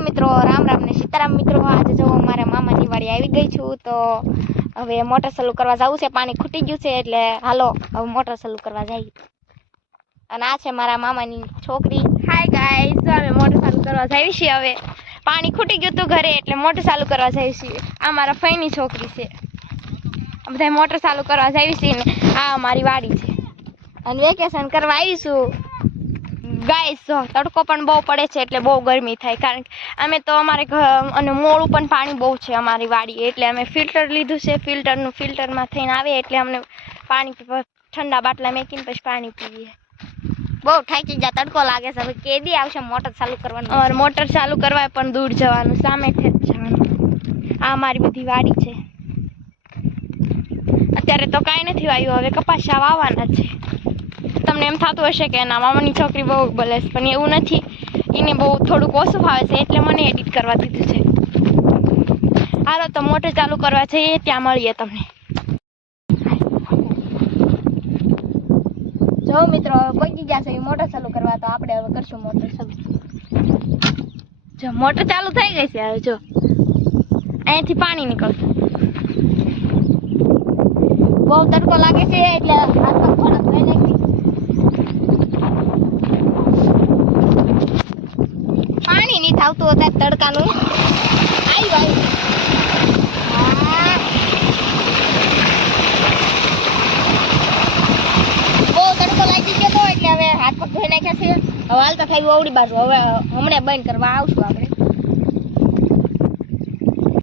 મિત્રો, રામ રામ ને સીતારામ મિત્રો, આજે જો મારા મામાની વાડી આવી ગઈ છું, તો હવે મોટર ચાલુ કરવા જવું છે, પાણી ખૂટી ગયું છે, એટલે હાલો, હવે મોટર ચાલુ કરવા જઈએ. અને આ છે મારા મામાની છોકરી. હાય ગાઈસ અમે મોટર ચાલુ કરવા જઈએ છીએ હવે. પાણી ખૂટી ગયું હતું ઘરે, એટલે મોટર ચાલુ કરવા જઈએ છીએ આ મારા ફઈની છોકરી છે. બધા મોટર ચાલુ કરવા જઈએ છીએ ને આ અમારી વાડી છે. અને વેકેશન કરવા આવીશું. ગાઈસ તડકો પણ બહુ પડે છે એટલે બહુ ગરમી થાય. કારણ કે અમે તો અમારે અને મોળું પણ પાણી બહુ છે અમારી વાડીએ. એટલે અમે ફિલ્ટર લીધું છે ફિલ્ટરનું ફિલ્ટરમાં થઈને આવે એટલે અમને પાણી ઠંડા બાટલા મેકીને પછી પાણી પીવીએ બહુ થાકી ગયા તડકો લાગે છે. હવે કેદી આવશે મોટર ચાલુ કરવાનું? અમારે મોટર ચાલુ કરવા પણ દૂર જવાનું સામેથી જ જવાનું. આ અમારી બધી વાડી છે. અત્યારે તો કાંઈ નથી વાવ્યું હવે કપાસા વાવવાના છે. તમને એમ થતું હશે કે ના મામાની છોકરી બહુ બોલે છે પણ એવું નથી. એને બહુ થોડુંક ઓછું ફાવે છે એટલે મને એડિટ કરવા દીધું છે. હાલો તો મોટર ચાલુ કરવા જઈએ ત્યાં મળીએ તમને. જો મિત્રો હવે પહોંચી ગયા છે મોટર ચાલુ કરવા તો આપણે હવે કરશું મોટર ચાલુ. જો મોટર ચાલુ થઈ ગઈ છે હવે જો. અહીંયાથી પાણી નીકળશે. બહુ તડકો લાગે છે એટલે હાથમાં થોડાક પાણી થાવતું અત્યારે તડકાનું. આવ્યું આવ્યું બહુ તડકો લાગી ગયો તો એટલે હવે હાથ પગ ધોઈ નાખ્યા છે. હવે હાલતા થાય આવડી બાજુ. હવે હમણાં બંધ કરવા આવશું આપણે.